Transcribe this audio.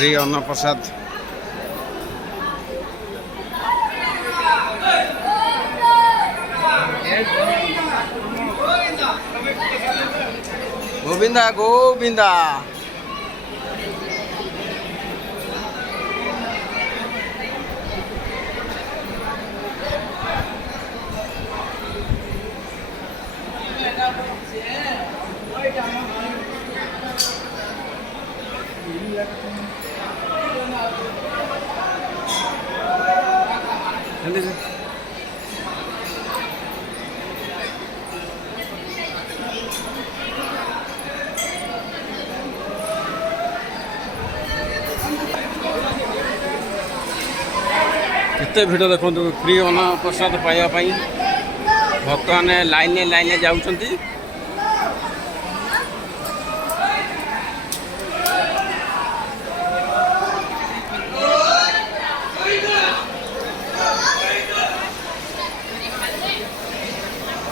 श्री अन्नप्रसाद गोविंदा गोविंदा केते भिड़ देखो फ्री अन्न प्रसाद पाइबा भक्त मैंने लाइन जाऊँच।